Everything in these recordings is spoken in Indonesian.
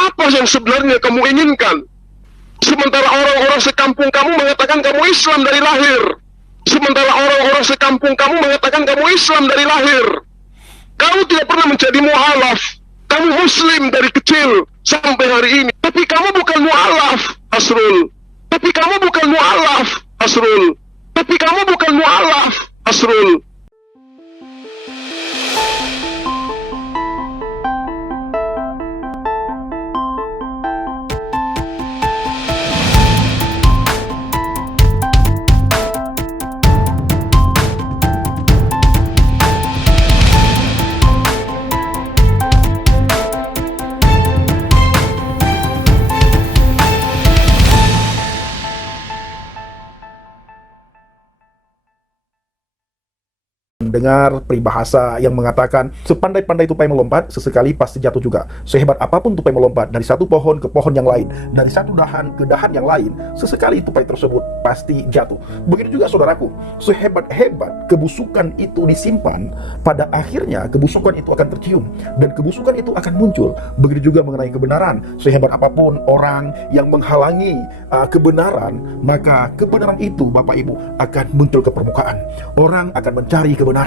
Apa yang sebenarnya kamu inginkan? Sementara orang-orang sekampung kamu mengatakan kamu Islam dari lahir. Sementara orang-orang sekampung kamu mengatakan kamu Islam dari lahir. Kamu tidak pernah menjadi mu'alaf. Kamu Muslim dari kecil sampai hari ini. Tapi kamu bukan mu'alaf, Asrul. Tapi kamu bukan mu'alaf, Asrul. Tapi kamu bukan mu'alaf, Asrul. Dengar peribahasa yang mengatakan sepandai-pandai tupai melompat, sesekali pasti jatuh juga. Sehebat apapun tupai melompat dari satu pohon ke pohon yang lain, dari satu dahan ke dahan yang lain, sesekali tupai tersebut pasti jatuh. Begitu juga saudaraku, sehebat-hebat kebusukan itu disimpan, pada akhirnya kebusukan itu akan tercium dan kebusukan itu akan muncul. Begitu juga mengenai kebenaran, sehebat apapun orang yang menghalangi kebenaran, maka kebenaran itu Bapak Ibu akan muncul ke permukaan. Orang akan mencari kebenaran.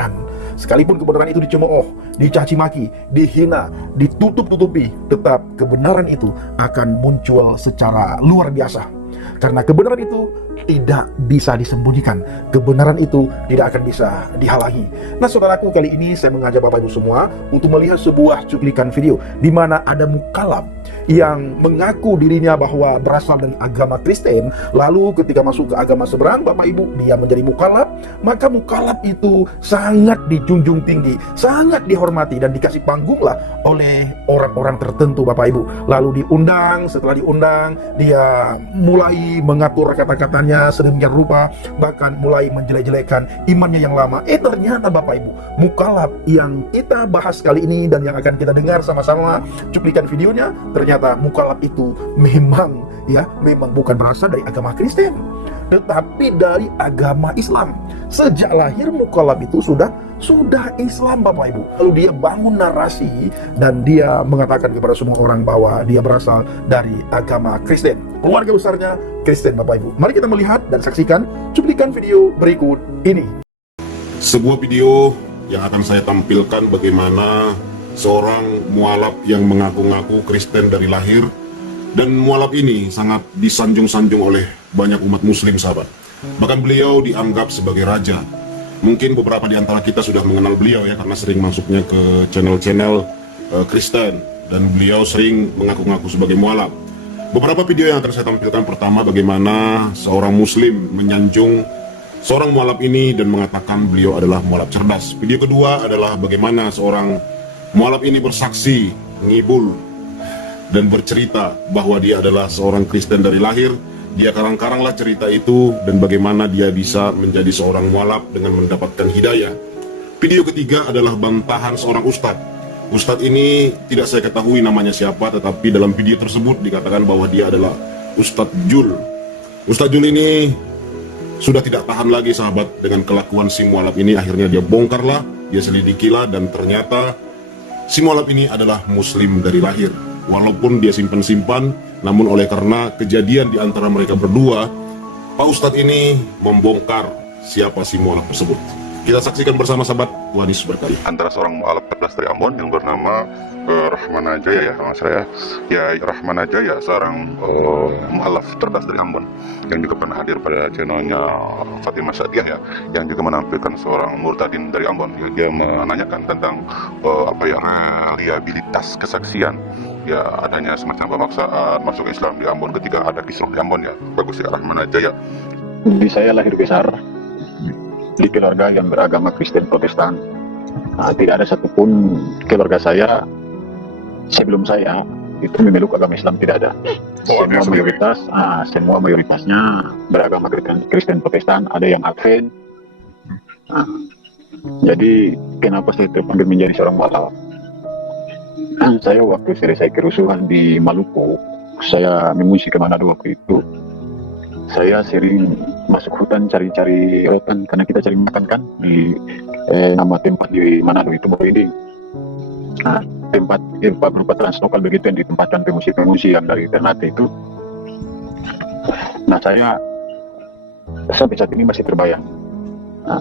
Sekalipun kebenaran itu dicemooh, dicaci maki, dihina, ditutup-tutupi, tetap kebenaran itu akan muncul secara luar biasa. Karena kebenaran itu tidak bisa disembunyikan. Kebenaran itu tidak akan bisa dihalangi. Nah saudaraku, kali ini saya mengajak Bapak Ibu semua untuk melihat sebuah cuplikan video di mana ada mukalaf yang mengaku dirinya bahwa berasal dari agama Kristen. Lalu ketika masuk ke agama seberang, Bapak Ibu, dia menjadi mukalaf. Maka mukalaf itu sangat dijunjung tinggi, sangat dihormati dan dikasih panggunglah oleh orang-orang tertentu Bapak Ibu. Lalu diundang, setelah diundang dia mulai mengatur kata-katanya sedemikian rupa, bahkan mulai menjelek-jelekan imannya yang lama. Ternyata Bapak Ibu, mukalaf yang kita bahas kali ini dan yang akan kita dengar sama-sama cuplikan videonya, ternyata mukalaf itu memang bukan berasal dari agama Kristen, tetapi dari agama Islam. Sejak lahir mukalaf itu sudah Islam Bapak Ibu. Lalu dia bangun narasi dan dia mengatakan kepada semua orang bahwa dia berasal dari agama Kristen. Keluarga besarnya Kristen Bapak Ibu. Mari kita melihat dan saksikan cuplikan video berikut ini. Sebuah video yang akan saya tampilkan bagaimana seorang mualaf yang mengaku-ngaku Kristen dari lahir, dan mualaf ini sangat disanjung-sanjung oleh banyak umat muslim sahabat. Bahkan beliau dianggap sebagai raja. Mungkin beberapa di antara kita sudah mengenal beliau ya, karena sering masuknya ke channel-channel Kristen, dan beliau sering mengaku-ngaku sebagai mualaf. Beberapa video yang akan saya tampilkan, pertama bagaimana seorang muslim menyanjung seorang mualaf ini dan mengatakan beliau adalah mualaf cerdas. Video kedua adalah bagaimana seorang mualaf ini bersaksi, ngibul, dan bercerita bahwa dia adalah seorang Kristen dari lahir. Dia karang-karanglah cerita itu dan bagaimana dia bisa menjadi seorang mualaf dengan mendapatkan hidayah. Video ketiga adalah bantahan seorang ustadz. Ustadz ini tidak saya ketahui namanya siapa, tetapi dalam video tersebut dikatakan bahwa dia adalah Ustadz Jul. Ustadz Jul ini sudah tidak tahan lagi sahabat dengan kelakuan si mualaf ini. Akhirnya dia bongkarlah, dia selidikilah, dan ternyata si mualaf ini adalah muslim dari lahir. Walaupun dia simpan-simpan, namun oleh karena kejadian di antara mereka berdua, Pak Ustadz ini membongkar siapa si mualaf tersebut. Kita saksikan bersama sahabat, Tuhan Yesus berkati. Antara seorang mualaf cerdas dari Ambon yang bernama Rahmana Jaya ya, kalau saya ya, Rahmana Jaya, seorang mualaf cerdas dari Ambon yang juga pernah hadir pada channelnya Fatimah Sadiah ya, yang juga menampilkan seorang murtadin dari Ambon. Dia menanyakan tentang reliabilitas kesaksian ya, adanya semacam pemaksaan masuk Islam di Ambon ketika ada kisruh di Ambon ya. Bagus ya Rahmana Jaya. Jadi saya lahir besar di keluarga yang beragama Kristen Protestan. Tidak ada satupun keluarga saya sebelum saya itu memeluk agama Islam, tidak ada. Semua mayoritasnya beragama Kristen Protestan, ada yang Advent. Jadi kenapa saya terpanggil menjadi seorang mualaf? Saya waktu selesai kerusuhan di Maluku, saya mengungsi ke Manado waktu itu. Saya sering masuk hutan cari-cari rotan karena kita cari makan kan. Di nama tempat di Manado itu Moriding. Tempat berupa transnokal begitu yang ditempatkan pengungsi-pengungsi yang dari Ternate itu. Nah, saya sampai saat ini masih terbayang. Nah,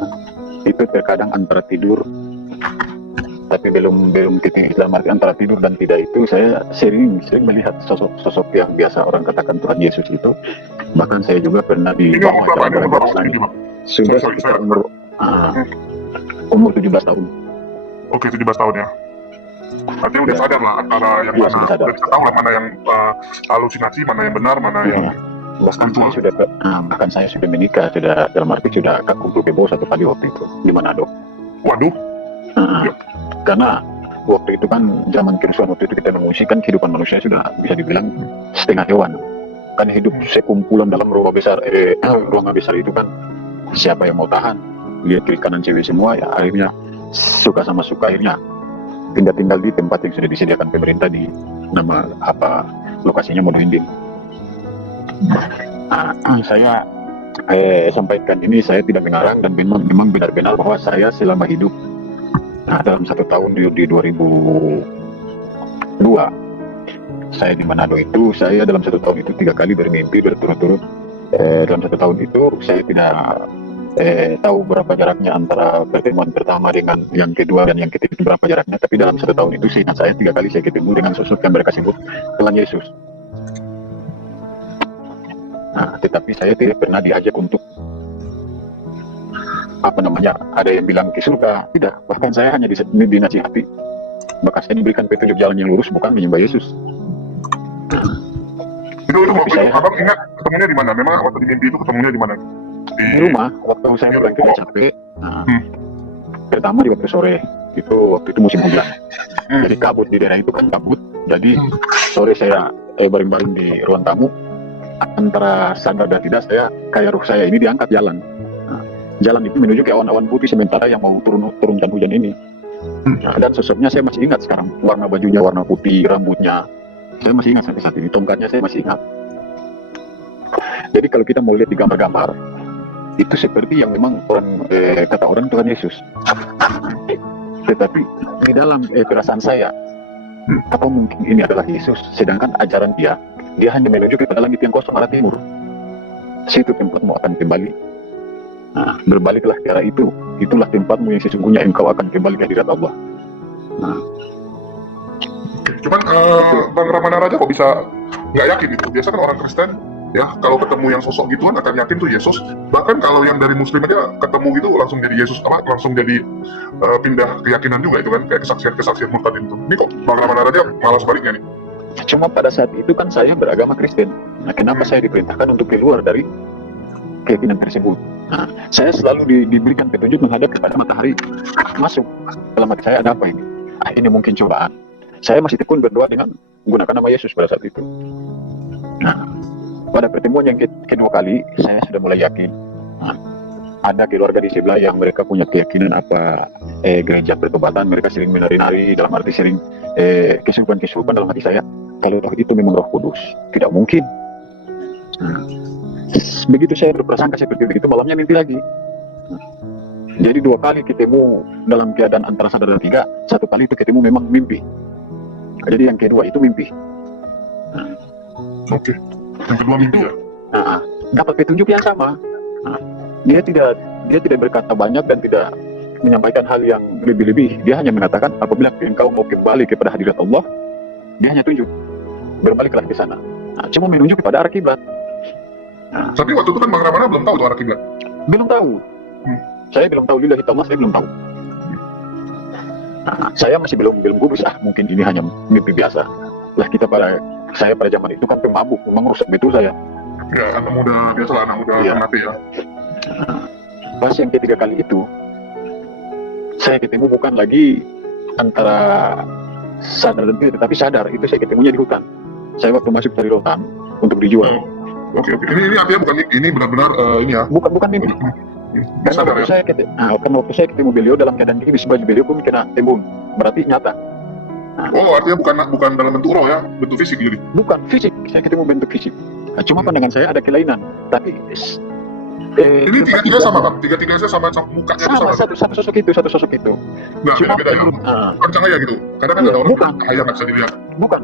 itu terkadang antara tidur, tapi belum dalam arti antara tidur dan tidak itu, saya sering melihat sosok yang biasa orang katakan Tuhan Yesus itu. Bahkan saya juga pernah Ini dibawa umur berapa? Ini umur berapa? Islam. Ini, Bang? Sudah Sorry, sekitar umur 17 tahun. Oke, 17 tahun ya. Berarti udah sadar lah antara yang Iya, mana, sudah sadar. udah bisa tahu lah mana yang halusinasi, mana yang benar, mana yang Bahkan saya sudah menikah, sudah dalam arti sudah kumpul bebo satu kali waktu itu di Manado. waduh. Karena waktu itu kan zaman kerusuhan waktu itu kita mengungsi kan kehidupan manusia sudah bisa dibilang setengah hewan. Kan hidup sekumpulan dalam ruangan besar itu kan siapa yang mau tahan? Lihat kiri kanan cewek semua ya, akhirnya suka sama suka akhirnya pindah tinggal di tempat yang sudah disediakan pemerintah di nama lokasinya Modo Inding. Saya sampaikan ini, saya tidak mengarang dan memang benar-benar bahwa saya selama hidup dalam 1 tahun di 2002 saya di Manado itu, saya dalam 1 tahun itu 3 kali bermimpi berturut-turut. Dalam 1 tahun itu saya tidak tahu berapa jaraknya antara pertemuan pertama dengan yang kedua dan yang ketiga itu berapa jaraknya, tapi dalam 1 tahun itu seingat saya 3 kali saya ketemu dengan sosok yang mereka sebut Tuhan Yesus. Nah, tetapi saya tidak pernah diajak untuk ada yang bilang ke surga, tidak. Bahkan saya hanya dinasihati, maka saya diberikan petunjuk jalan yang lurus, bukan menyembah Yesus. Itu waktu itu abang ingat ketemunya di mana? Memang waktu di mimpi itu ketemunya di mana? Di rumah, waktu saya pulang ke capek. Pertama di waktu sore, waktu itu musim hujan. Jadi kabut di daerah itu kan kabut. Jadi sore saya baring-baring di ruang tamu. Antara sadar dan tidak, saya kayak ruh saya ini diangkat jalan. Jalan itu menuju ke awan-awan putih sementara yang mau turunkan hujan ini. Dan sosoknya saya masih ingat sekarang, warna bajunya warna putih, rambutnya saya masih ingat sampai saat ini, tongkatnya saya masih ingat. Jadi kalau kita mau lihat di gambar-gambar, itu seperti yang memang kata orang Tuhan Yesus. Tetapi di dalam perasaan saya, apa mungkin ini adalah Yesus, sedangkan ajaran dia hanya menuju kepada langit yang kosong arah timur. Situ tempatmu akan kembali. Nah, berbaliklah ke arah itu. Itulah tempatmu yang sesungguhnya engkau akan kembali ke hadirat Allah. Nah, cuman Bang Ramana Raja kok bisa nggak yakin itu? Biasa kan orang Kristen ya, kalau ketemu yang sosok gituan akan yakin tuh Yesus. Bahkan kalau yang dari Muslim aja ketemu gitu langsung jadi Yesus, langsung jadi pindah keyakinan juga itu kan, kayak kesaksian murtad itu. Ini kok Bang Ramana Raja malah sebaliknya nih? Cuma pada saat itu kan saya beragama Kristen. Nah, kenapa saya diperintahkan untuk keluar dari keyakinan tersebut? Nah, saya selalu diberikan petunjuk menghadap kepada matahari. Masuk dalam hati saya, ada apa ini? Ini mungkin cobaan. Saya masih tekun berdoa dengan menggunakan nama Yesus pada saat itu. Nah, pada pertemuan yang kedua kali, saya sudah mulai yakin. Nah, ada keluarga di sebelah yang mereka punya keyakinan gereja pertobatan, mereka sering menari-nari, dalam arti sering kesurupan dalam hati saya. Kalau itu memang Roh Kudus, tidak mungkin. Nah, begitu saya berprasangka seperti itu, malamnya mimpi lagi. Jadi 2 kali ketemu dalam keadaan antara sadar dan tidak. 1 kali itu ketemu memang mimpi. Jadi yang kedua itu mimpi. Oke. Yang kedua mimpi ya. Dapat petunjuk yang sama. Dia tidak berkata banyak dan tidak menyampaikan hal yang lebih-lebih. Dia hanya mengatakan apabila engkau mau kembali kepada hadirat Allah, dia hanya tunjuk berbaliklah ke sana. Cuma menunjuk kepada arah kiblat. Tapi waktu itu kan Bang Ramana belum tahu tuh arah kiblat. Belum tahu. Saya belum tahu, lillahi ta'ala, saya belum tahu. Saya masih belum gubris, mungkin ini hanya mimpi biasa. Lah saya pada zaman itu kan pemabuk, memang rusak betul saya. Ya, anak muda biasa lah, anak muda mati ya. Pas yang ketiga kali itu, saya ketemu bukan lagi antara sadar dan tidak, tetapi sadar. Itu saya ketemunya di hutan. Saya waktu masuk dari rotan untuk dijual. Oke. Ini artinya bukan ini benar-benar ini ya. Bukan mimpi. Karena waktu saya ketemu beliau dalam keadaan ini, baju beliau pun kena embun, berarti nyata. Artinya bukan dalam bentuk roh ya, bentuk fisik jadi. Bukan fisik, saya ketemu bentuk fisik. Cuma pandangan saya ada kelainan, tapi Ini tiga-tiga sama Bang, tiga-tiganya sama mukanya itu sama, sama. satu sosok itu. Nah, Cuma beda-beda ya. Bukan cahaya gitu. Kadang kan ada orang Bukan. cahaya nggak bisa dilihat. bukan.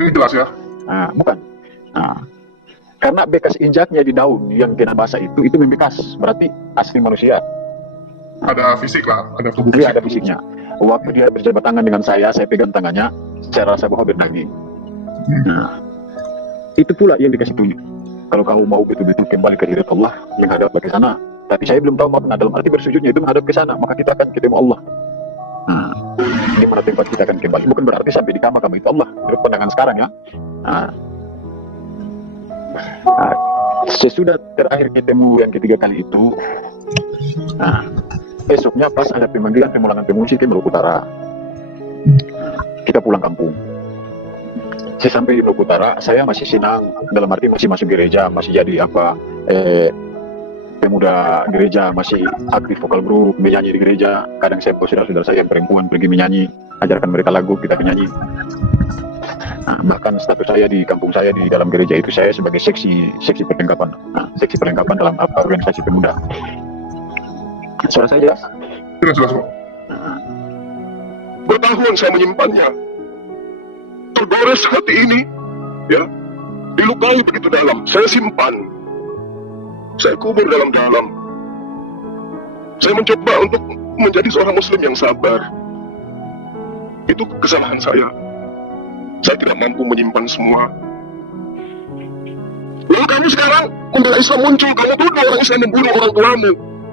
Ini jelas ya. Bukan. Karena bekas injaknya di daun yang kena basah itu membekas, berarti asli manusia. Ada fisik lah, ada tubuh Dia fisik. ada fisiknya. Waktu dia berjabat tangan dengan saya pegang tangannya, saya rasa bahwa berdaging. Nah, itu pula yang dikasih tunjuk. Kalau kamu mau betul-betul kembali ke diri Allah, yang hadap ke sana. Tapi saya belum tahu makna dalam arti bersujudnya itu menghadap ke sana, maka kita akan ketemu Allah. Di mana tempat kita akan kembali. Bukan berarti sampai di kamar kamu itu Allah. Menurut pandangan sekarang ya. Sesudah terakhir ketemu yang ketiga kali itu, besoknya pas ada pemanggilan pemulangan pengungsi ke Maluku Utara. Kita pulang kampung. Saya sampai di Maluku Utara, saya masih senang, dalam arti masih masuk gereja, masih jadi pemuda gereja, masih aktif vokal grup, menyanyi di gereja. Kadang saya saudara-saudara saya yang perempuan pergi menyanyi, ajarkan mereka lagu, kita menyanyi. Bahkan status saya di kampung saya di dalam gereja itu saya sebagai seksi perlengkapan, seksi perlengkapan dalam organisasi pemuda. Suara saya jelas? Jelas Bang. Bertahun saya menyimpannya. Tergores hati ini, ya, dilukai begitu dalam. Saya simpan, saya kubur dalam-dalam. Saya mencoba untuk menjadi seorang Muslim yang sabar. Itu kesalahan saya. Saya tidak mampu menyimpan semua. Lalu kamu sekarang pembela Islam muncul, kamu tuduh orang Islam membunuh orang tuamu,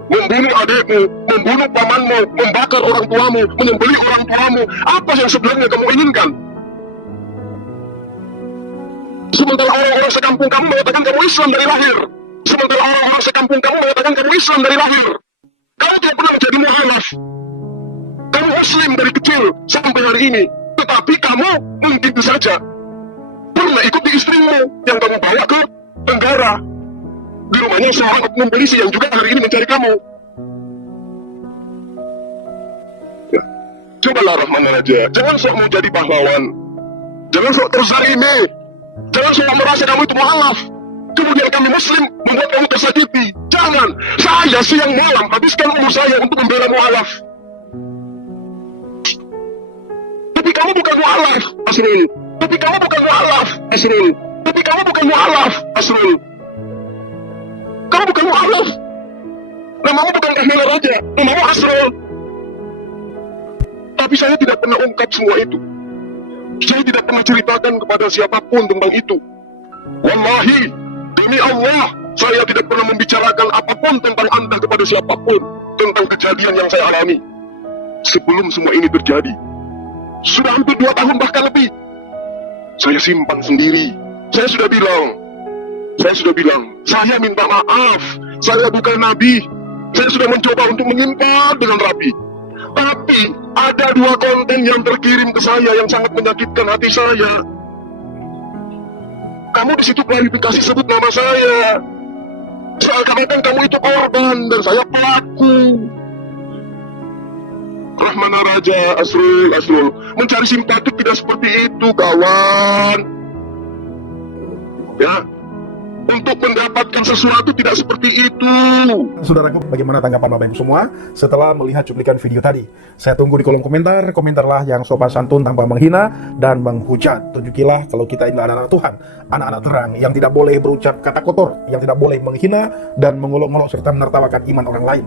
membunuh adikmu, membunuh pamanmu, membakar orang tuamu, menyembelih orang tuamu. Apa yang sebenarnya kamu inginkan? Sementara orang-orang sekampung kamu mengatakan kamu Islam dari lahir. Sementara orang-orang sekampung kamu mengatakan kamu Islam dari lahir. Kamu tidak pernah menjadi mu'alaf. Kamu Muslim dari kecil sampai hari ini. Tetapi kamu mungkin saja pernah ikuti istrimu yang kamu bawa ke Tenggara. Di rumahnya seorang oknum polisi yang juga hari ini mencari kamu. Ya. Cobalah Rahman aja. Jangan sok mau jadi pahlawan. Jangan sok terzalimi. Jangan sok merasa kamu itu mu'alaf. Kemudian kami Muslim membuat kamu tersakiti. Jangan. Saya siang malam habiskan umur saya untuk membela mu'alaf. Tapi kamu bukan mu'alaf, Asrul. Tapi kamu bukan mu'alaf, Asrul. Tapi kamu bukan mu'alaf, Asrul. Kamu bukan mu'alaf. Namamu bukan Kahmila Raja. Namamu Asrul. Tapi saya tidak pernah ungkap semua itu. Saya tidak pernah ceritakan kepada siapapun tentang itu. Wallahi, demi Allah, saya tidak pernah membicarakan apapun tentang Anda kepada siapapun. Tentang kejadian yang saya alami. Sebelum semua ini terjadi. Sudah hampir 2 tahun bahkan lebih. Saya simpan sendiri. Saya sudah bilang, saya minta maaf. Saya bukan Nabi. Saya sudah mencoba untuk menyimpan dengan rapi. Tapi ada 2 konten yang terkirim ke saya yang sangat menyakitkan hati saya. Kamu di situ klarifikasi sebut nama saya. Seakan-akan kamu itu korban dan saya pelaku. Rahmana Raja, Asrul. Mencari simpati tidak seperti itu, kawan. Ya, untuk mendapatkan sesuatu tidak seperti itu. Saudaraku, bagaimana tanggapan Bapak Ibu semua setelah melihat cuplikan video tadi? Saya tunggu di kolom komentar. Komentarlah yang sopan santun tanpa menghina dan menghujat. Tunjukilah kalau kita ini anak-anak Tuhan, anak-anak terang yang tidak boleh berucap kata kotor, yang tidak boleh menghina dan mengolok-olok serta menertawakan iman orang lain.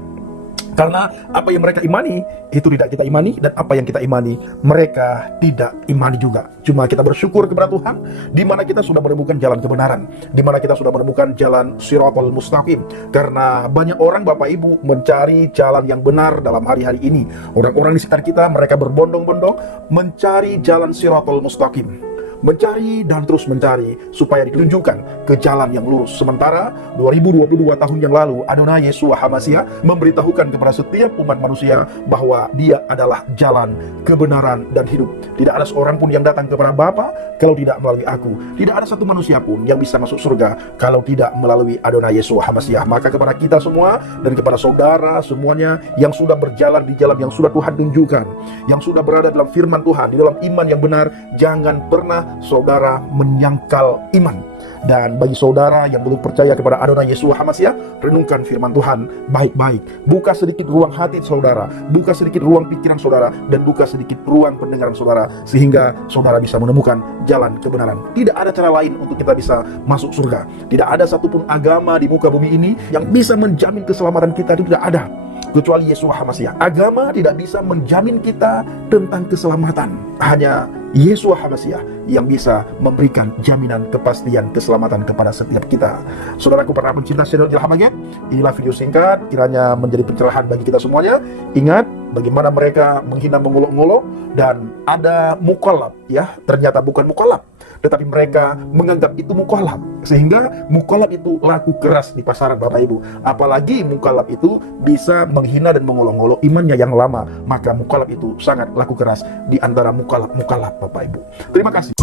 Karena apa yang mereka imani itu tidak kita imani, dan apa yang kita imani mereka tidak imani juga. Cuma kita bersyukur kepada Tuhan di mana kita sudah menemukan jalan kebenaran, di mana kita sudah menemukan jalan Shiratal Mustaqim. Karena banyak orang Bapak Ibu mencari jalan yang benar dalam hari-hari ini. Orang-orang di sekitar kita mereka berbondong-bondong mencari jalan Shiratal Mustaqim, mencari dan terus mencari supaya ditunjukkan ke jalan yang lurus. Sementara 2022 tahun yang lalu Adonai Yeshua HaMashiach memberitahukan kepada setiap umat manusia bahwa dia adalah jalan, kebenaran, dan hidup. Tidak ada seorang pun yang datang kepada Bapa kalau tidak melalui aku. Tidak ada satu manusia pun yang bisa masuk surga kalau tidak melalui Adonai Yeshua HaMashiach. Maka kepada kita semua dan kepada saudara semuanya yang sudah berjalan di jalan yang sudah Tuhan tunjukkan, yang sudah berada dalam firman Tuhan, di dalam iman yang benar, jangan pernah saudara menyangkal iman. Dan Dan bagi saudara yang belum percaya kepada Adonai Yeshua HaMashiach, renungkan firman Tuhan baik-baik. Buka sedikit ruang hati saudara, buka sedikit ruang pikiran saudara, dan buka sedikit ruang pendengaran saudara, sehingga saudara bisa menemukan jalan kebenaran. Tidak ada cara lain untuk kita bisa masuk surga. Tidak ada satupun agama di muka bumi ini yang bisa menjamin keselamatan kita. Itu tidak ada kecuali Yeshua HaMashiach. Agama tidak bisa menjamin kita tentang keselamatan. Hanya Yeshua HaMashiach yang bisa memberikan jaminan kepastian keselamatan kepada setiap kita. Saudaraku para pencinta channel Ilham Agep, inilah video singkat kiranya menjadi pencerahan bagi kita semuanya. Ingat bagaimana mereka menghina, mengolok-olok, dan ada mukallaf, ya, ternyata bukan mukallaf, tetapi mereka menganggap itu mukallaf, sehingga mukallaf itu laku keras di pasaran, Bapak Ibu. Apalagi mukallaf itu bisa menghina dan mengolok-olok imannya yang lama, maka mukallaf itu sangat laku keras di antara mukallaf Bapak Ibu. Terima kasih.